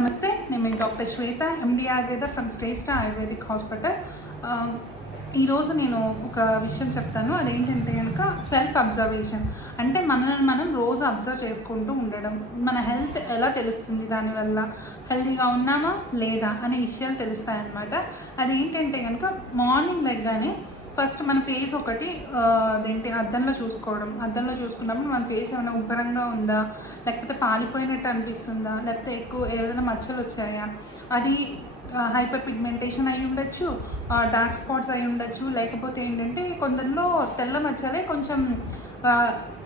నమస్తే, నేను మీ doctor Shweta, MD Ayurveda from Shreshtha Ayurvedic Hospital. ఈరోజు నేను ఒక విషయం చెప్తాను. అదేంటంటే కనుక సెల్ఫ్ అబ్జర్వేషన్. అంటే మనల్ని మనం రోజు అబ్జర్వ్ చేసుకుంటూ ఉండడం. మన హెల్త్ ఎలా తెలుస్తుంది, దానివల్ల హెల్తీగా ఉన్నామా లేదా అనే విషయాలు తెలుస్తాయన్నమాట. అదేంటంటే కనుక మార్నింగ్ లెగ్గానే ఫస్ట్ మన ఫేస్ ఒకటి అద్దంలో చూసుకున్నప్పుడు మన ఫేస్ ఏమైనా ఉబ్బరంగా ఉందా, లేకపోతే పాలిపోయినట్టు అనిపిస్తుందా, లేకపోతే ఎక్కువ ఏదైనా మచ్చలు వచ్చాయా, అది హైపర్ పిగ్మెంటేషన్ అయి ఉండొచ్చు, డార్క్ స్పాట్స్ అయి ఉండొచ్చు, లేకపోతే ఏంటంటే కొందరిలో తెల్ల మచ్చలే కొంచెం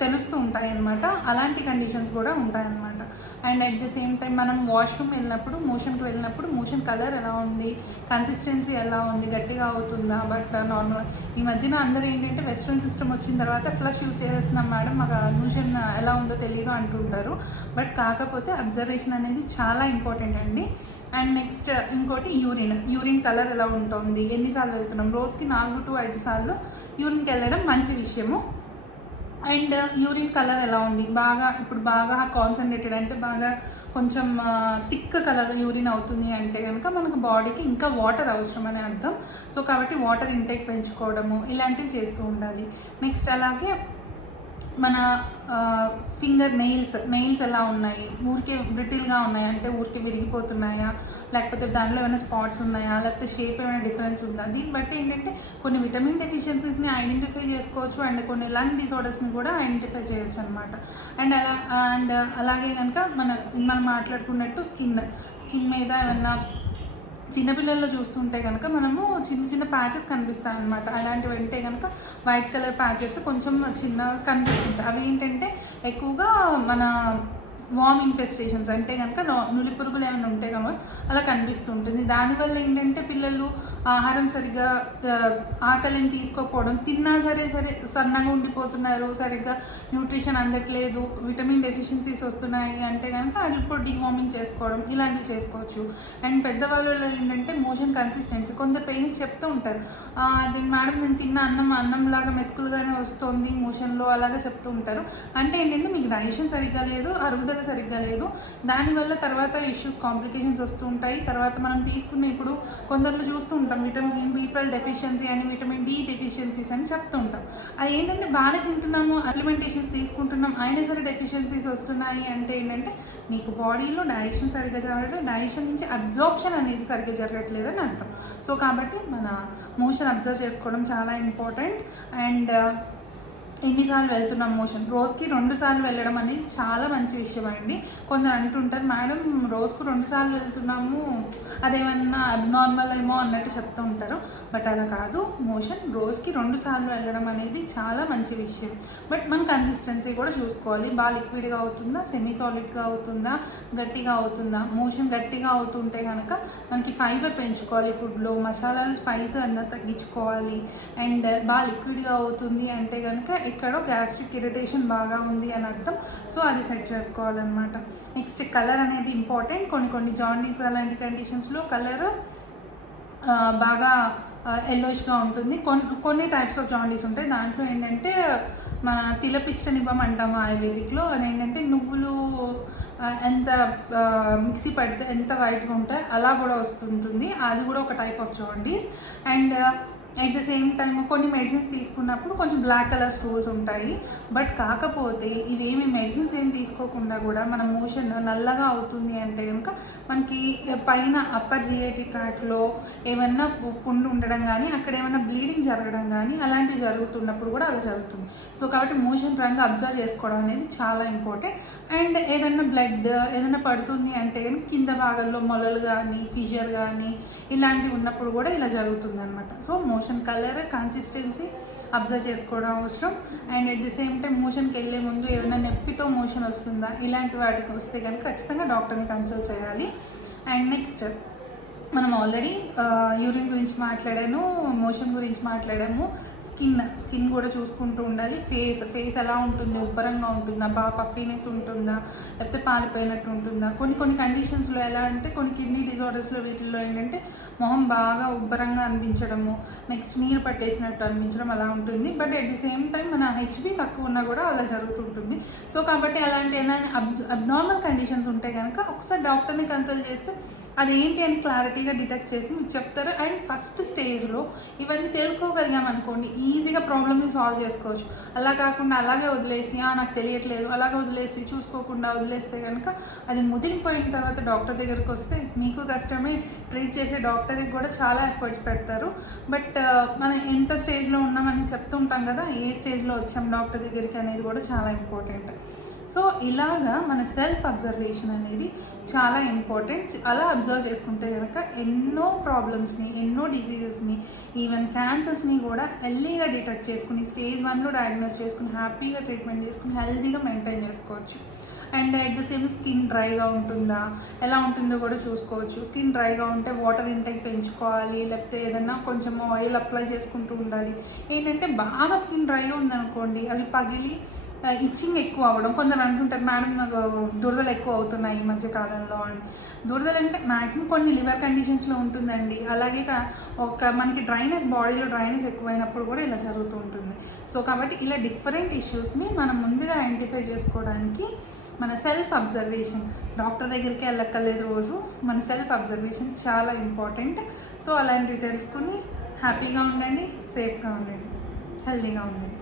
తెలుస్తూ ఉంటాయి అన్నమాట. అలాంటి కండిషన్స్ కూడా ఉంటాయన్నమాట. And at the same time మనం వాష్రూమ్ వెళ్ళినప్పుడు, మోషన్కి వెళ్ళినప్పుడు మోషన్ కలర్ ఎలా ఉంది, కన్సిస్టెన్సీ ఎలా ఉంది, గట్టిగా అవుతుందా, బట్ నార్మల్. ఈ మధ్యన అందరూ ఏంటంటే వెస్ట్రన్ సిస్టమ్ వచ్చిన తర్వాత ఫ్లష్ యూస్ చేస్తున్నాం మేడం, మాకు మోషన్ ఎలా ఉందో తెలియదు అంటుంటారు. బట్ కాకపోతే అబ్జర్వేషన్ అనేది చాలా ఇంపార్టెంట్ అండి. అండ్ నెక్స్ట్ ఇంకోటి యూరిన్ కలర్ ఎలా ఉంటుంది, ఎన్నిసార్లు వెళ్తున్నాం, రోజుకి 4 to 5 సార్లు యూరిన్కి వెళ్ళడం మంచి విషయము. అండ్ యూరిన్ కలర్ ఎలా ఉంది, ఇప్పుడు బాగా కాన్సన్ట్రేటెడ్ అంటే బాగా కొంచెం థిక్ కలర్ యూరిన్ అవుతుంది అంటే కనుక మనకు బాడీకి ఇంకా వాటర్ అవసరం అని అర్థం. సో కాబట్టి వాటర్ ఇంటేక్ పెంచుకోవడము ఇలాంటివి చేస్తూ ఉండాలి. నెక్స్ట్ అలాగే మన ఫింగర్ నెయిల్స్ ఎలా ఉన్నాయి, ఊరికే బ్రిటిల్గా ఉన్నాయా, అంటే ఊరికే విరిగిపోతున్నాయా, లేకపోతే దాంట్లో ఏమైనా స్పాట్స్ ఉన్నాయా, లేకపోతే షేప్ ఏమైనా డిఫరెన్స్ ఉందా. దీన్ని బట్టి ఏంటంటే కొన్ని విటమిన్ డెఫిషియన్సీస్ని ఐడెంటిఫై చేసుకోవచ్చు, అండ్ కొన్ని లంగ్ డిసార్డర్స్ని కూడా ఐడెంటిఫై చేయొచ్చు అనమాట. అండ్ అలాగే కనుక మనం మాట్లాడుకున్నట్టు స్కిన్ మీద ఏమన్నా చిన్నపిల్లల్లో చూస్తుంటే కనుక మనము చిన్న ప్యాచెస్ కనిపిస్తాయి అనమాట. అలాంటివి అంటే కనుక వైట్ కలర్ ప్యాచెస్ కొంచెం చిన్న కనిపిస్తుంటాయి. అవి ఏంటంటే ఎక్కువగా మన వామ్ ఇన్ఫెస్టేషన్స్ అంటే కనుక నులి పురుగులు ఏమైనా ఉంటే కనుక అలా కనిపిస్తుంటుంది. దానివల్ల ఏంటంటే పిల్లలు ఆహారం సరిగ్గా ఆకలిని తీసుకోకపోవడం, తిన్నా సరే సన్నగా ఉండిపోతున్నారు, సరిగ్గా న్యూట్రిషన్ అందట్లేదు, విటమిన్ డెఫిషియన్సీస్ వస్తున్నాయి అంటే కనుక అప్పుడు డివార్మింగ్ చేసుకోవడం ఇలాంటివి చేసుకోవచ్చు. అండ్ పెద్దవాళ్ళలో ఏంటంటే మోషన్ కన్సిస్టెన్సీ, కొందరు పేరెంట్స్ చెప్తూ ఉంటారు, అది మేడం నేను తిన్న అన్నంలాగా మెతుకులుగానే వస్తుంది మోషన్లో, అలాగా చెప్తూ ఉంటారు. అంటే ఏంటంటే మీకు డైజెషన్ సరిగ్గా లేదు, అరుగుదల సరిగ్గా లేదు, దానివల్ల తర్వాత ఇష్యూస్ కాంప్లికేషన్స్ వస్తూ ఉంటాయి. తర్వాత మనం తీసుకున్న ఇప్పుడు కొందరిలో చూస్తూ ఉంటాం విటమిన్ B12 డెఫిషియన్సీ అని, విటమిన్ D డెఫిషియన్సీస్ అని చెప్తూ ఉంటాం. అది ఏంటంటే బాగా తింటున్నాము, అలిమెంటేషన్స్ తీసుకుంటున్నాం, అయినా సరే డెఫిషియన్సీస్ వస్తున్నాయి అంటే ఏంటంటే మీకు బాడీలో డైజెషన్ సరిగ్గా జరగట్లేదు, డైజెషన్ నుంచి అబ్జార్ప్షన్ అనేది సరిగ్గా జరగట్లేదు అని అర్థం. సో కాబట్టి మన మోషన్ అబ్జర్వ్ చేసుకోవడం చాలా ఇంపార్టెంట్. అండ్ ఎన్నిసార్లు వెళ్తున్నాం మోషన్, రోజుకి 2 సార్లు వెళ్ళడం అనేది చాలా మంచి విషయం అండి. కొందరు అంటుంటారు మేడం రోజుకు 2 సార్లు వెళ్తున్నాము, అదేమన్నా అబ్నార్మల్ ఏమో అన్నట్టు చెప్తూ ఉంటారు. బట్ అలా కాదు, మోషన్ రోజుకి 2 సార్లు వెళ్ళడం అనేది చాలా మంచి విషయం. బట్ మన కన్సిస్టెన్సీ కూడా చూసుకోవాలి, బాగా లిక్విడ్గా అవుతుందా, సెమీ సాలిడ్గా అవుతుందా, గట్టిగా అవుతుందా. మోషన్ గట్టిగా అవుతుంటే కనుక మనకి ఫైబర్ పెంచుకోవాలి ఫుడ్లో, మసాలాలు స్పైస్ అన్న తగ్గించుకోవాలి. అండ్ బాగా లిక్విడ్గా అవుతుంది అంటే కనుక ఎక్కడో గ్యాస్ట్రిక్ ఇరిటేషన్ బాగా ఉంది అని అర్థం. సో అది సెట్ చేసుకోవాలన్నమాట. నెక్స్ట్ కలర్ అనేది ఇంపార్టెంట్. కొన్ని జాండీస్ అలాంటి కండిషన్స్లో కలర్ బాగా ఎల్లోయిష్గా ఉంటుంది. కొన్ని టైప్స్ ఆఫ్ జాండీస్ ఉంటాయి. దాంట్లో ఏంటంటే మన తిలపిష్టనిపం అంటాము ఆయుర్వేదిక్లో, అదేంటంటే నువ్వులు ఎంత మిక్సీ పడితే ఎంత వైట్గా ఉంటాయి అలా కూడా వస్తుంటుంది. అది కూడా ఒక type of jaundice. And at the same time కొన్ని మెడిసిన్స్ తీసుకున్నప్పుడు కొంచెం బ్లాక్ కలర్ స్టూల్స్ ఉంటాయి. బట్ కాకపోతే ఇవేమి మెడిసిన్స్ ఏం తీసుకోకుండా కూడా మన మోషన్ నల్లగా అవుతుంది అంటే కనుక మనకి పైన అప్పర్ జిఐటి ట్రాక్ట్లో ఏమన్నా పుండు ఉండడం కానీ, అక్కడ ఏమైనా బ్లీడింగ్ జరగడం కానీ అలాంటివి జరుగుతున్నప్పుడు కూడా అలా జరుగుతుంది. సో కాబట్టి మోషన్ రంగు అబ్జర్వ్ చేసుకోవడం అనేది చాలా ఇంపార్టెంట్. అండ్ ఏదైనా పడుతుంది అంటే కనుక కింద భాగంలో మొలలు కానీ, ఫిషర్ కానీ ఇలాంటివి ఉన్నప్పుడు కూడా ఇలా జరుగుతుంది అనమాట. So motion colour, consistency observe చేసుకోవడం అవసరం. And at the same time మోషన్కి వెళ్ళే ముందు ఏమైనా నొప్పితో మోషన్ వస్తుందా, ఇలాంటి వాటికి వస్తే కనుక ఖచ్చితంగా డాక్టర్ని కన్సల్ట్ చేయాలి. అండ్ నెక్స్ట్ మనం ఆల్రెడీ యూరిన్ గురించి మాట్లాడాను, మోషన్ గురించి మాట్లాడాము, స్కిన్ కూడా చూసుకుంటూ ఉండాలి. ఫేస్ ఎలా ఉంటుంది, ఉబ్బరంగా ఉంటుందా, బాగా పఫీనెస్ ఉంటుందా, లేకపోతే పాలిపోయినట్టు ఉంటుందా. కొన్ని కండిషన్స్లో ఎలా అంటే కొన్ని కిడ్నీ డిజార్డర్స్లో వీటిల్లో ఏంటంటే మొహం బాగా ఉబ్బరంగా అనిపించడము, నెక్స్ట్ నీరు పట్టేసినట్టు అనిపించడం అలా ఉంటుంది. But at the same time మన హెచ్బి తక్కువ ఉన్నా కూడా అలా జరుగుతుంటుంది. సో కాబట్టి అలాంటి ఏమైనా అబ్నార్మల్ కండిషన్స్ ఉంటే కనుక ఒకసారి డాక్టర్ని కన్సల్ట్ చేస్తే అదేంటి అని క్లారిటీగా డిటెక్ట్ చేసి మీకు చెప్తారు. అండ్ ఫస్ట్ స్టేజ్లో ఇవన్నీ తెలుసుకోగలిగాం అనుకోండి, ఈజీగా ప్రాబ్లమ్ని సాల్వ్ చేసుకోవచ్చు. అలా కాకుండా అలాగే వదిలేసి నాకు తెలియట్లేదు అలాగే వదిలేసి చూసుకోకుండా వదిలేస్తే కనుక అది ముదిరిపోయిన తర్వాత డాక్టర్ దగ్గరికి వస్తే మీకు కష్టమే, ట్రీట్ చేసే డాక్టర్కి కూడా చాలా ఎఫర్ట్స్ పెడతారు. బట్ మనం ఎంత స్టేజ్లో ఉన్నామని చెప్తుంటాం కదా, ఏ స్టేజ్లో వచ్చాం డాక్టర్ దగ్గరికి అనేది కూడా చాలా ఇంపార్టెంట్. సో ఇలాగా మన సెల్ఫ్ అబ్జర్వేషన్ అనేది చాలా ఇంపార్టెంట్. అలా అబ్జర్వ్ చేసుకుంటే కనుక ఎన్నో ప్రాబ్లమ్స్ని, ఎన్నో డిసీజెస్ని, ఈవెన్ క్యాన్సర్స్ని కూడా ఎర్లీగా డిటెక్ట్ చేసుకుని స్టేజ్ 1లో డయాగ్నోస్ చేసుకుని హ్యాపీగా ట్రీట్మెంట్ చేసుకుని హెల్తీగా మెయింటైన్ చేసుకోవచ్చు. And at the same skin డ్రైగా ఉంటుందా, ఎలా ఉంటుందో కూడా చూసుకోవచ్చు. స్కిన్ డ్రైగా ఉంటే వాటర్ ఇంటేక్ పెంచుకోవాలి, లేకపోతే ఏదన్నా కొంచెం ఆయిల్ అప్లై చేసుకుంటూ ఉండాలి. ఏంటంటే బాగా స్కిన్ డ్రైగా ఉందనుకోండి, అవి పగిలి ఇచ్చింగ్ ఎక్కువ అవ్వడం. కొందరు అంటుంటారు మేడం నాకు దురదలు ఎక్కువ అవుతున్నాయి ఈ మధ్య కాలంలో అని. దురదలు అంటే మ్యాక్సిమం కొన్ని లివర్ కండిషన్స్లో ఉంటుందండి. అలాగే మనకి బాడీలో డ్రైనెస్ ఎక్కువైనప్పుడు కూడా ఇలా జరుగుతూ ఉంటుంది. సో కాబట్టి ఇలా డిఫరెంట్ ఇష్యూస్ని మనం ముందుగా ఐడెంటిఫై చేసుకోవడానికి మన సెల్ఫ్ అబ్జర్వేషన్, డాక్టర్ దగ్గరికి వెళ్ళక్కర్లేదు రోజు, మన సెల్ఫ్ అబ్జర్వేషన్ చాలా ఇంపార్టెంట్. సో అలాంటివి తెలుసుకుని హ్యాపీగా ఉండండి, సేఫ్గా ఉండండి, హెల్తీగా ఉండండి.